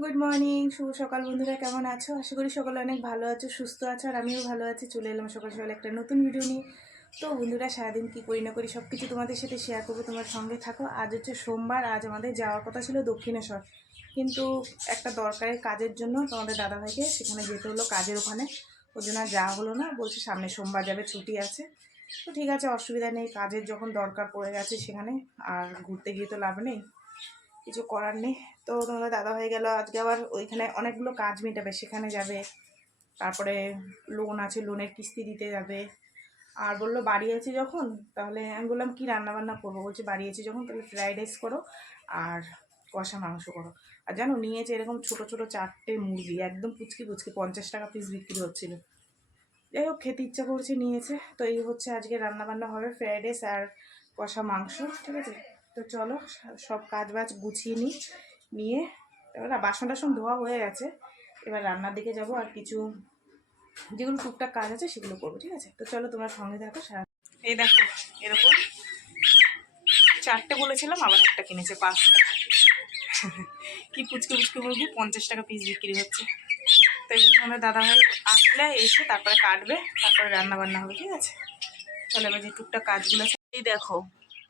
Good morning শুভ সকাল বন্ধুরা, কেমন আছো? আশা করি সকালে অনেক ভালো আছো, সুস্থ আছো, আর আমিও ভালো আছি। চলে এলাম সকাল সকাল একটা নতুন ভিডিও নিয়ে। তো বন্ধুরা, সারাদিন কী করি না করি সব কিছু তোমাদের সাথে শেয়ার করব, তোমার সঙ্গে থাকো। আজ হচ্ছে সোমবার, আজ আমাদের যাওয়ার কথা ছিল দক্ষিণেশ্বর। কিন্তু একটা দরকারের কাজের জন্য তোমাদের দাদাভাইকে সেখানে যেতে হলো কাজের ওখানে। ওর জন্য যাওয়া হলো না, বলছে সামনে সোমবার যাবে, ছুটি আছে। তো ঠিক আছে, অসুবিধা নেই, কাজের যখন দরকার পড়ে গেছে সেখানে, আর ঘুরতে গিয়ে তো লাভ নেই। কিছু করার নেই। তো তোমাদের দাদা হয়ে গেল। আজকে আবার ওইখানে অনেকগুলো কাজ মেটাবে, সেখানে যাবে। তারপরে লোন আছে লোনের কিস্তি দিতে যাবে। আর বলল, বাড়ি আছি যখন? তাহলে আমি বললাম, কি রান্নাবান্না করব? বলছি, বাড়ি আছি যখন, তাহলে ফ্রাইড রাইস করো আর কষা মাংস করো। আর জানো, নিয়েছে এরকম ছোট ছোট চারটে মুরগি, একদম পুচকি পুচকি, পঞ্চাশ টাকা পিস বিক্রি হচ্ছিল। যাই হোক, খেতে ইচ্ছা করছে, নিয়েছে। তো এই হচ্ছে আজকে রান্না বান্না হবে ফ্রাইড রাইস আর কষা মাংস, ঠিক আছে? তো চলো সব কাজ বাজ গুছিয়ে নিই। নিয়ে, এবার বাসন টাসন ধোয়া হয়ে গেছে। এবার রান্নার দিকে যাব আর কিছু যেগুলো টুকটাক কাজ আছে সেগুলো করব, ঠিক আছে? তো চলো তোমার সঙ্গে থাকো, সারা এই দেখো, এরকম চারটে বলেছিলাম, আবার একটা কিনেছে পাঁচটা। কি পুচকে পুচকে মুরগি, পঞ্চাশ টাকা পিস বিক্রি হচ্ছে। তো এগুলো আমার দাদাভাই আসলে এসে তারপরে কাটবে, তারপরে রান্না বান্না হবে, ঠিক আছে? চলো এবার যে টুকটাক কাজগুলো আছে, এই দেখো,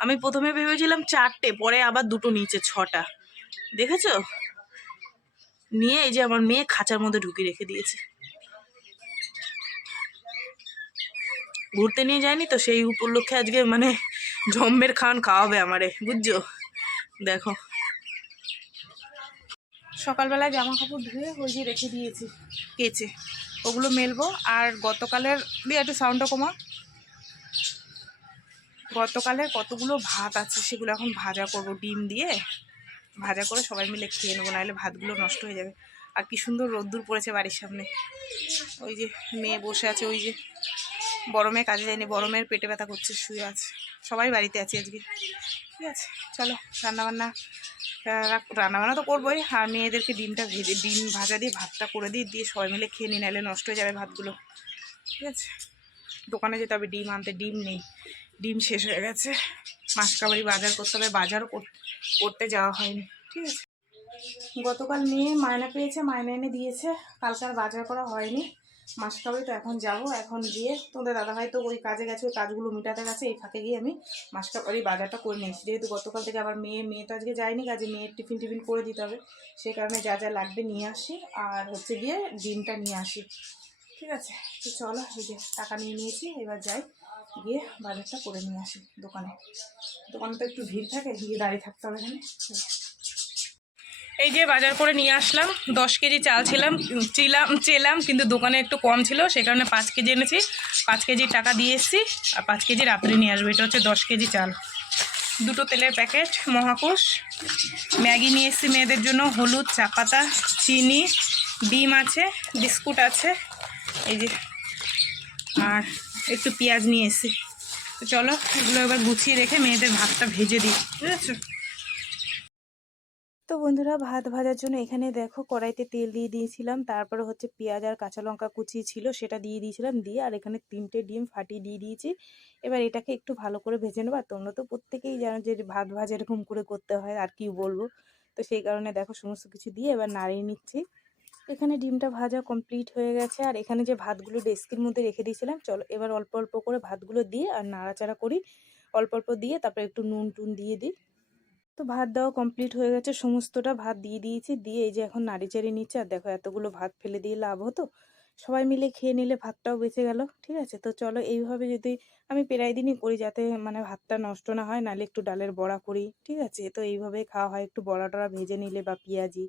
আমি প্রথমে ভেবেছিলাম চারটে, পরে আবার দুটো নিচে ছটা। দেখেছ? নিয়ে এই যে আমার মেয়ে খাঁচার মধ্যে ঢুকিয়ে রেখে দিয়েছে। ঘুরতে নিয়ে যায়নি তো সেই উপলক্ষে আজকে মানে জম্মের খাওয়ান খাওয়াবে আমারে বুঝছ? দেখো। সকালবেলায় জামা কাপড় ধুয়ে ওই যে রেখে দিয়েছি। কেচে। ওগুলো মেলবো আর গতকালের দিয়ে একটু সাউন্ডটা কমা গতকালের কতগুলো ভাত আছে সেগুলো এখন ভাজা করব ডিম দিয়ে। ভাজা করে সবাই মিলে খেয়ে নেব, নাহলে ভাতগুলো নষ্ট হয়ে যাবে। আর কি সুন্দর রোদ্দুর পড়েছে বাড়ির সামনে। ওই যে মেয়ে বসে আছে, ওই যে বড় মেয়ে কাজে যায়নি, বড় মেয়ের পেটে ব্যথা করছে, শুয়ে আছে। সবাই বাড়িতে আছে আজকে। ঠিক আছে, চলো রান্নাবান্না রান্নাবান্না তো করবোই। আর মেয়েদেরকে ডিমটা ভেজে, ডিম ভাজা দিয়ে ভাতটা করে দিই, দিয়ে সবাই মিলে খেয়ে নিই, নাহলে নষ্ট হয়ে যাবে ভাতগুলো। ঠিক আছে? দোকানে যেতে হবে, ডিম আনতে, ডিম নেই। ডিম শেষ হয়ে গেছে। মাসকাবাড়ি বাজার করতে হবে, বাজারও কর- করতে যাওয়া হয়নি, ঠিক আছে? গতকাল মেয়ে মায়না পেয়েছে, মায়না এনে দিয়েছে, কালকে আর বাজার করা হয়নি। মাসকাবাড়ি তো এখন যাব, এখন গিয়ে তোদের দাদাভাই তো ওই কাজে গেছে, ওই কাজগুলো মিটাতে গেছে, এই ফাঁকে গিয়ে আমি মাসকাবাড়ি বাজারটা করে নিয়েছি। যেহেতু গতকাল থেকে আবার মেয়ে মেয়ে তো আজকে যায়নি, কাজে মেয়ের টিফিন টিফিন করে দিতে হবে। সেই কারণে যা যা লাগবে নিয়ে আসি, আর হচ্ছে গিয়ে ডিমটা নিয়ে আসি, ঠিক আছে? তো চলো, এই যে টাকা নিয়ে নিয়েছি, এবার যাই। গিয়ে বাজারটা করে নিয়ে আসি দোকানে। দোকানে তো একটু ভিড় থাকে, গিয়ে দাঁড়িয়ে থাকতে হবে এখানে। এই যে বাজার করে নিয়ে আসলাম, দশ কেজি চাল ছিলাম চিলাম চেলাম, কিন্তু দোকানে একটু কম ছিল সেই কারণে পাঁচ কেজি এনেছি। পাঁচ কেজি টাকা দিয়ে এসেছি, আর পাঁচ কেজি রাত্রে নিয়ে আসব, এটা হচ্ছে দশ কেজি চাল। দুটো তেলের প্যাকেট মহাকুশ ম্যাগি নিয়ে এসেছি মেয়েদের জন্য, হলুদ চা পাতা চিনি, ডিম আছে, বিস্কুট আছে, এই যে, আর একটু পেঁয়াজ নিয়ে এসে। তো চলো, এগুলো এবার গুছিয়ে রেখে মেয়েদের ভাতটা ভেজে দিই, বুঝেছ? তো বন্ধুরা, ভাত ভাজার জন্য এখানে দেখো কড়াইতে তেল দিয়ে দিয়েছিলাম, তারপরে হচ্ছে পেঁয়াজ আর কাঁচা লঙ্কা কুচি ছিল, সেটা দিয়ে দিয়েছিলাম, দিয়ে আর এখানে তিনটে ডিম ফাটিয়ে দিয়ে দিয়েছি। এবার এটাকে একটু ভালো করে ভেজে নেব, আর তোমরা তো প্রত্যেকেই জানো যে ভাত ভাজা এরকম করে করতে হয়, আর কি বলব? তো সেই কারণে দেখো সমস্ত কিছু দিয়ে এবার নাড়িয়ে নিচ্ছি। এখানে ডিমটা ভাজা কমপ্লিট হয়ে গেছে। আর এখানে যে ভাতগুলো ডেস্কির মধ্যে রেখে দিয়েছিলাম, চলো এবার অল্প অল্প করে ভাতগুলো দিয়ে আর নাড়াচাড়া করি। অল্প অল্প দিয়ে তারপরে একটু নুন টুন দিয়ে দিই। তো ভাত দেওয়া কমপ্লিট হয়ে গেছে, সমস্তটা ভাত দিয়ে দিয়েছি। দিয়ে এই যে এখন নাড়ি চাড়ি নিচ্ছে, আর দেখো এতগুলো ভাত ফেলে দিয়ে লাভ হতো। সবাই মিলে খেয়ে নিলে ভাতটাও বেঁচে গেল, ঠিক আছে? তো চলো এইভাবে যদি আমি প্রায় দিনই করি যাতে মানে ভাতটা নষ্ট না হয়, নাহলে একটু ডালের বড়া করি, ঠিক আছে? তো এইভাবে খাওয়া হয়, একটু বড়া টড়া ভেজে নিলে বা পেঁয়াজি,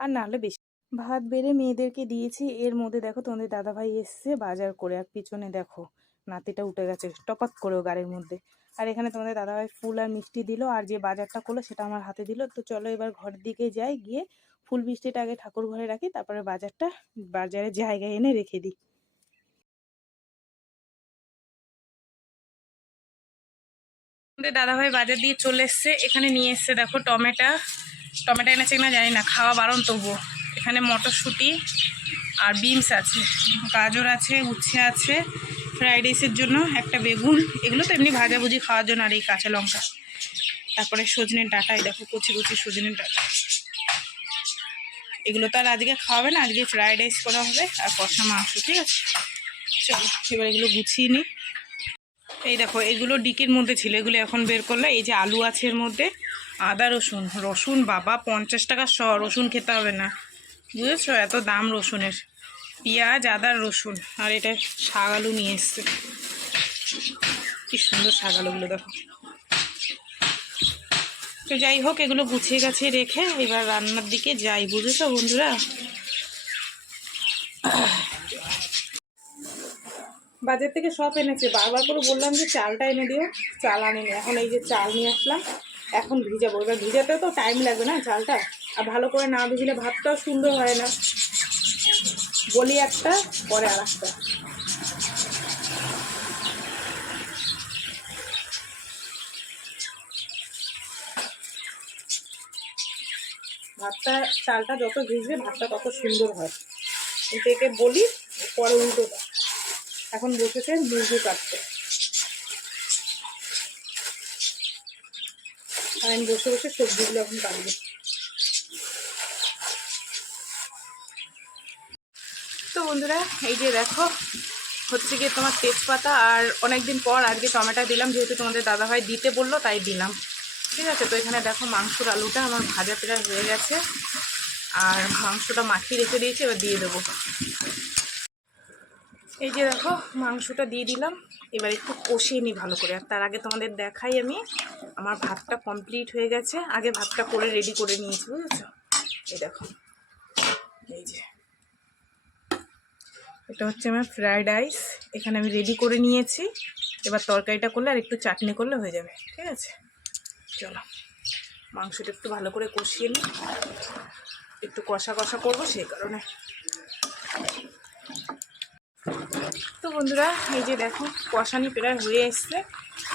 আর নাহলে বেশি ভাত বেড়ে মেয়েদেরকে দিয়েছি, এর মধ্যে দেখো তোমাদের দাদাভাই এসছে বাজার করে, আর পিছনে দেখো নাতিটা উঠে গেছে টপাক করেও গাড়ির মধ্যে। আর এখানে তোমাদের দাদাভাই ফুল আর মিষ্টি দিল, আর যে বাজারটা করল সেটা আমার হাতে দিল। তো চলো এবার ঘর দিকে যাই, গিয়ে ফুল মিষ্টিটা আগে ঠাকুর ঘরে রাখি, তারপরে বাজারটা বাজারে জায়গায় এনে রেখে দিই। আমাদের দাদাভাই বাজার দিয়ে চলে এসছে, এখানে নিয়ে এসছে দেখো টমেটো। টমেটো এনেছে কিনা জানি না খাওয়া বারণ তবুও। এখানে মটরশুঁটি আর বিনস আছে, গাজর আছে, উচ্ছে আছে ফ্রাইড রাইসের জন্য একটা বেগুন, এগুলো তো এমনি ভাজাভুজি খাওয়ার জন্য, আর এই কাঁচা লঙ্কা। তারপরে সজনের ডাঁটা, এই দেখো কচি কচি সজনের ডাঁটা। এগুলো তো আর আজকে খাওয়াবে না, আজকে ফ্রাইড রাইস করা হবে আর কষা মাংস, ঠিক আছে? চলো, এবার এগুলো গুছিয়ে নিই। এই দেখো, এগুলো ডিকির মধ্যে ছিল, এগুলো এখন বের করলে, এই যে আলু আছে এর মধ্যে, আদা রসুন রসুন বাবা, পঞ্চাশ টাকা শ, রসুন খেতে হবে না। বুঝেছ? এত দাম রসুনের। পেঁয়াজ, আদা, রসুন। আর এটা শাক আলু নিয়ে এসছে। কি সুন্দর শাক আলুগুলো, দেখো। তো যাই হোক, এগুলো গুছিয়ে গাছিয়ে রেখে এবার রান্নার দিকে যাই। বুঝেছ বন্ধুরা? বাজার থেকে সব এনেছে। বারবার করে বললাম যে চালটা এনে দিও। চাল আনেনি। এখন এই যে চাল নিয়ে আসলাম। এখন ভিজাবো। এবার ভিজাতে তো টাইম লাগবে না চালটা। আর ভালো করে না ভিজলে ভাতটাও সুন্দর হয় না। বলি একটা, পরে আর একটা। ভাতটা, চালটা যত ভিজবে, ভাতটা তত সুন্দর হয়। কিন্তু একে বলি পরে উল্টো এখন বসেছে মুরগি কাটতে। আর আমি বসে বসে সবজিগুলো এখন কাটবো। তো বন্ধুরা, এই যে দেখো, হচ্ছে গিয়ে তোমার তেজপাতা আর অনেকদিন পর আজকে টমেটো দিলাম, যেহেতু তোমাদের দাদাভাই দিতে বলল, তাই দিলাম। ঠিক আছে, তো এখানে দেখো মাংসর আলুটা আমার ভাজা প্রায় হয়ে গেছে, আর মাংসটা মাখিয়ে রেখে দিয়েছি, এবার দিয়ে দেবো। এই যে দেখো, মাংসটা দিয়ে দিলাম, এবার একটু কষিয়ে নিই ভালো করে। আর তার আগে তোমাদের দেখাই আমি, আমার ভাতটা কমপ্লিট হয়ে গেছে। আগে ভাতটা করে রেডি করে নিয়েছি, বুঝেছ? এই দেখো, এই যে। এটা হচ্ছে আমার ফ্রায়েড রাইস এখানে আমি রেডি করে নিয়েছি। এবার তরকারিটা করলে আর একটু চাটনি করলে হয়ে যাবে, ঠিক আছে? চলো, মাংসটা একটু ভালো করে কষিয়ে নিই। একটু কষা কষা করব সেই কারণে। তো বন্ধুরা, এই যে দেখো, কষানি প্রায় হয়ে এসছে।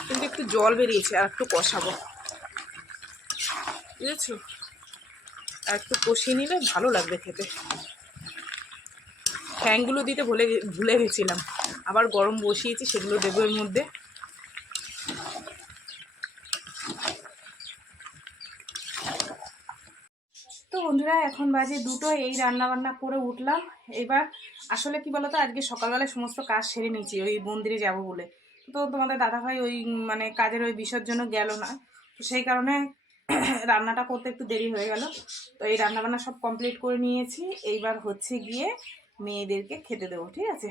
কিন্তু একটু জল বেরিয়েছে, আর একটু কষাবো। বুঝেছ? আর একটু কষিয়ে নিলে ভালো লাগবে খেতে। ফ্যানগুলো দিতে ভুলে ভুলে গেছিলাম। আবার গরম বসিয়েছি, সেগুলো দেবো এর মধ্যে। তো বন্ধুরা, এখন বাজে দুটো, এই রান্না বান্না করে উঠলাম। এবার আসলে কি বলতো, আজকে সকালবেলায় সমস্ত কাজ সেরে নিয়েছি, ওই মন্দিরে যাব বলে। তো তোমাদের দাদাভাই ওই মানে কাজের ওই বিষয়ের জন্য গেল না, তো সেই কারণে রান্নাটা করতে একটু দেরি হয়ে গেল। তো এই রান্নাবান্না সব কমপ্লিট করে নিয়েছি। এইবার হচ্ছে গিয়ে মেয়েদেরকে খেতে দেবো, ঠিক আছে?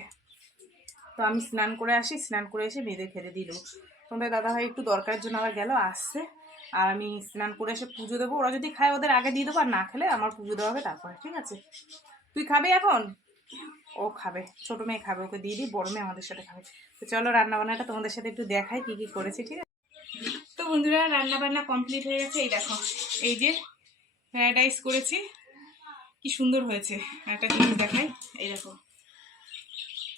তো আমি স্নান করে আসি, স্নান করে এসে মেয়েদের খেতে দিয়ে দেবো। তোমাদের দাদাভাই একটু দরকারের জন্য আবার গেল, আসছে। আর আমি স্নান করে এসে পুজো দেবো। ওরা যদি খায়, ওদের আগে দিয়ে দেবো, আর না খেলে আমার পুজো দেওয়া হবে তারপরে, ঠিক আছে? তুই খাবে এখন? ও খাবে, ছোটো মেয়ে খাবে, ওকে দিয়ে দিই, বড় মেয়ে আমাদের সাথে খাবে। তো চলো রান্নাবান্নাটা তোমাদের সাথে একটু দেখাই কী কী করেছি, ঠিক আছে? তো বন্ধুরা, রান্নাবান্না কমপ্লিট হয়ে গেছে, এই দেখো। এই যে ফ্রায়েড রাইস করেছি। কি সুন্দর হয়েছে। একটা জিনিস দেখাই। এই দেখো।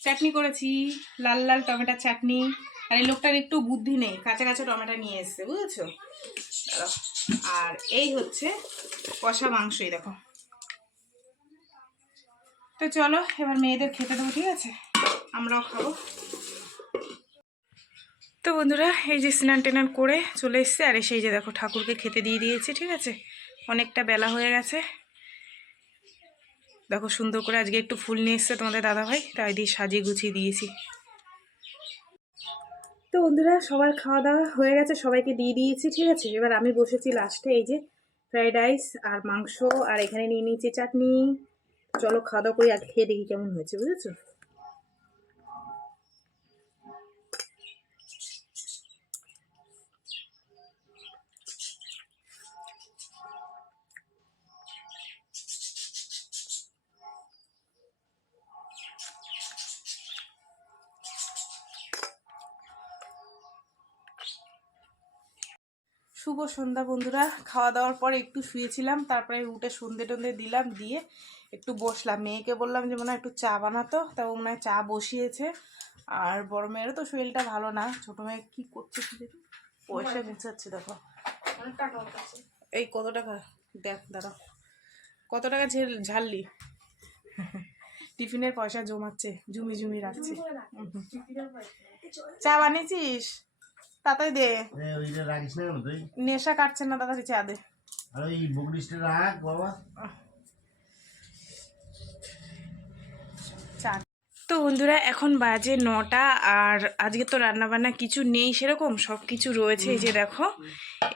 চাটনি করেছি। লাল লাল টমেটোর চাটনি। আর এই লোকটার একটু বুদ্ধি নেই। কাঁচা কাঁচা টমেটো নিয়ে এসছে, বুঝেছ? আর এই হচ্ছে কষা মাংসই দেখো। তো চলো, এবার মেয়েদের খেতে দেবো, ঠিক আছে? আমরাও খাব। তো বন্ধুরা, এই যে স্নান টেনান করে চলে এসছে। আর সেই যে দেখো, ঠাকুরকে খেতে দিয়ে দিয়েছি, ঠিক আছে? অনেকটা বেলা হয়ে গেছে। দেখো সুন্দর করে আজকে একটু ফুল নিয়ে এসছে তোমাদের দাদাভাই তাই দিয়ে সাজিয়ে গুছিয়ে দিয়েছি। তো বন্ধুরা, সবার খাওয়া দাওয়া হয়ে গেছে, সবাইকে দিয়ে দিয়েছি, ঠিক আছে? এবার আমি বসেছি লাস্টে এই যে ফ্রাইড রাইস আর মাংস, আর এখানে নিয়ে নিয়েছি চাটনি। চলো খাওয়া দাওয়া করে আগে খেয়ে দেখি কেমন হয়েছে, বুঝেছ? শুভ সন্ধ্যা বন্ধুরা। খাওয়া দাওয়ার পর একটু শুয়েছিলাম, তারপরে উঠে সন্ধে টন্ধে দিলাম, দিয়ে একটু বসলাম। মেয়েকে বললাম যে মনে হয় একটু চা বানাতো, তা মনে হয় চা বসিয়েছে। আর বড় মেয়েরও তো শরীরটা ভালো না, ছোটো মেয়ে কী করছে পয়সা গুছাচ্ছে দেখো। এই কত টাকা? দেখ দাঁড়াও কত টাকা ঝাড়লি টিফিনের পয়সা জমাচ্ছে জমি জমি রাখছে। চা বানিয়েছিস? তাড়াতাড়ি দে। ওইটা রাখিস না তুই? নেশা কাটছে না তাড়াতাড়ি চা দে। আর বুকলিস্টে রাখ বাবা। তো বন্ধুরা এখন বাজে নটা আর আজকে তো রান্নাবান্না কিছু নেই সেরকম সব কিছু রয়েছে এই যে দেখো।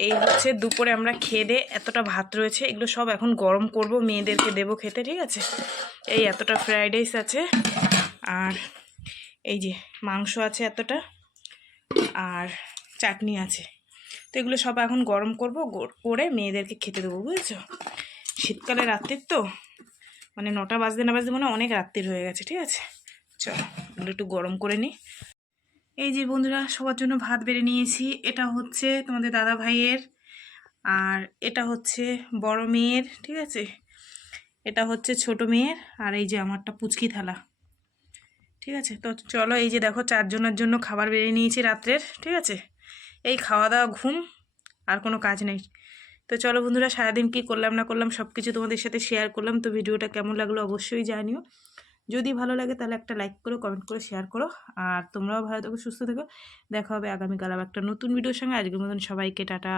এই হচ্ছে দুপুরে আমরা খেয়ে দিয়ে এতটা ভাত রয়েছে এগুলো সব এখন গরম করব মেয়েদেরকে দেবো খেতে ঠিক আছে? এই এতটা ফ্রাইড রাইস আছে আর এই যে মাংস আছে এতটা আর চাটনি আছে। তো এগুলো সব এখন গরম করব করে মেয়েদেরকে খেতে দেবো, বুঝেছ? শীতকালে রাত্রির তো মানে নটা বাজতে না বাজতে মানে অনেক রাত্রির হয়ে গেছে, ঠিক আছে? চলো, এগুলো একটু গরম করে নিই এই যে বন্ধুরা, সবার জন্য ভাত বেড়ে নিয়েছি। এটা হচ্ছে তোমাদের দাদা ভাইয়ের আর এটা হচ্ছে বড় মেয়ের, ঠিক আছে? এটা হচ্ছে ছোট মেয়ের, আর এই যে আমারটা পুচকি থালা। ঠিক আছে? তো চলো, এই যে দেখো, চারজনের জন্য খাবার বেড়ে নিয়েছি রাত্রের, ঠিক আছে? এই খাওয়া দাওয়া ঘুম, আর কোনো কাজ নেই। তো চলো বন্ধুরা, সারাদিন কী করলাম, না করলাম সব কিছু তোমাদের সাথে শেয়ার করলাম। তো ভিডিওটা কেমন লাগল অবশ্যই জানিও। যদি ভালো লাগে তাহলে একটা লাইক করো কমেন্ট করে শেয়ার করো। আর তোমরাও ভালো থাকো, সুস্থ থাকো। দেখা হবে আগামীকাল আবার একটা নতুন ভিডিওর সঙ্গে। আজকের মতন সবাইকে টাটা।